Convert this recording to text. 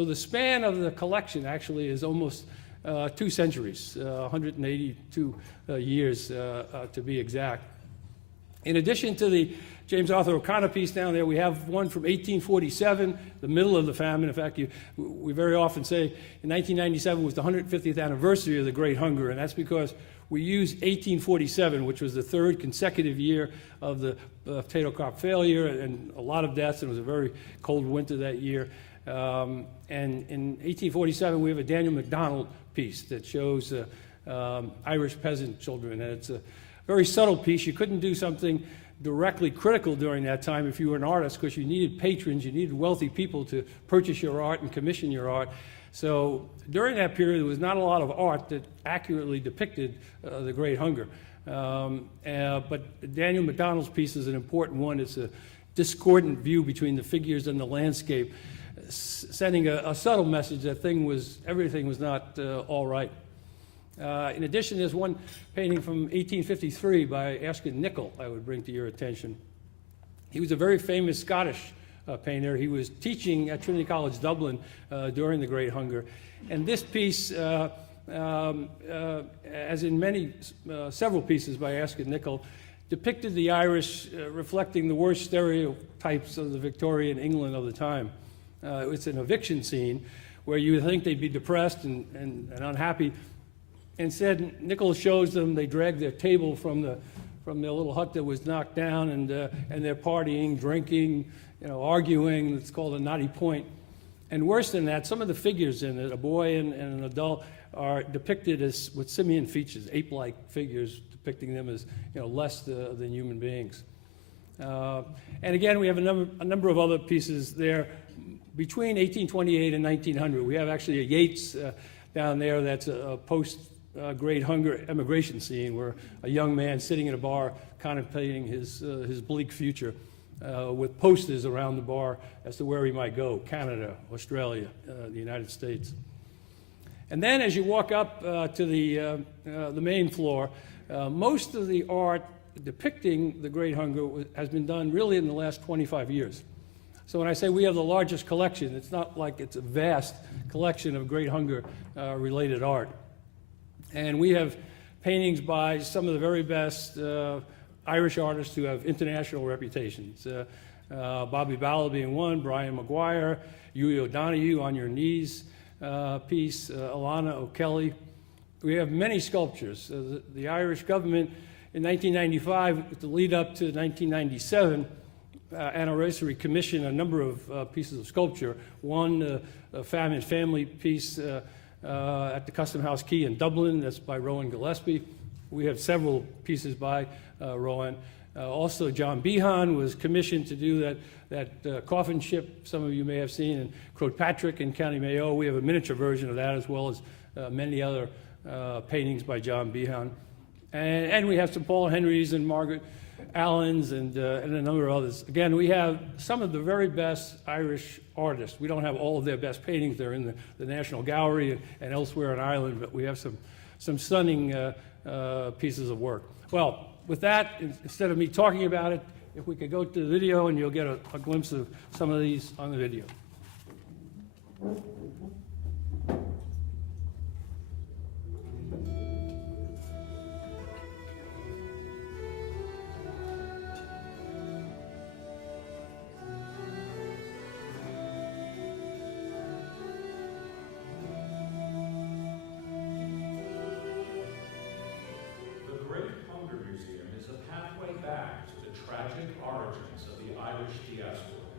So the span of the collection actually is almost 2 centuries, 182 years to be exact. In addition to the James Arthur O'Connor piece down there, we have one from 1847, the middle of the famine. In fact, we very often say in 1997 was the 150th anniversary of the Great Hunger, and that's because we used 1847, which was the 3rd consecutive year of the potato crop failure and a lot of deaths, and it was a very cold winter that year. And in 1847, we have a Daniel MacDonald piece that shows Irish peasant children, and it's a very subtle piece. You couldn't do something directly critical during that time if you were an artist, because you needed patrons, you needed wealthy people to purchase your art and commission your art. So during that period, there was not a lot of art that accurately depicted the Great Hunger. But Daniel MacDonald's piece is an important one. It's a discordant view between the figures and the landscape, sending a subtle message that everything was not all right. In addition, there's one painting from 1853 by Erskine Nicol I would bring to your attention. He was a very famous Scottish painter. He was teaching at Trinity College Dublin during the Great Hunger. And this piece, as in several pieces by Erskine Nicol, depicted the Irish reflecting the worst stereotypes of the Victorian England of the time. It's an eviction scene where you would think they'd be depressed and unhappy. Instead, Nicol shows them they drag their table from their little hut that was knocked down, and they're partying, drinking, arguing. It's called a knotty point. And worse than that, some of the figures in it, a boy and an adult, are depicted as with simian features, ape-like figures, depicting them as less than human beings. And again, we have a number of other pieces there. Between 1828 and 1900, we have actually a Yeats down there that's a post-Great Hunger emigration scene where a young man sitting in a bar contemplating his bleak future with posters around the bar as to where he might go: Canada, Australia, the United States. And then as you walk up to the main floor, most of the art depicting the Great Hunger has been done really in the last 25 years. So when I say we have the largest collection, it's not like it's a vast collection of Great Hunger related art. And we have paintings by some of the very best Irish artists who have international reputations. Bobby Ballard being one, Brian Maguire, Hughie O'Donoghue, On Your Knees piece, Alana O'Kelly. We have many sculptures. The Irish government in 1995, with the lead up to 1997 anniversary, commissioned a number of pieces of sculpture. One, a family piece at the Custom House Quay in Dublin, that's by Rowan Gillespie. We have several pieces by Rowan. Also, John Behan was commissioned to do that coffin ship some of you may have seen in Croagh in County Mayo. We have a miniature version of that, as well as many other paintings by John Behan. And we have some Paul Henrys and Margaret Allens and a number of others. Again, we have some of the very best Irish artists. We don't have all of their best paintings. They're in the National Gallery and elsewhere in Ireland, but we have some stunning pieces of work. Well, with that, instead of me talking about it, if we could go to the video and you'll get a glimpse of some of these on the video. Tragic origins of the Irish diaspora.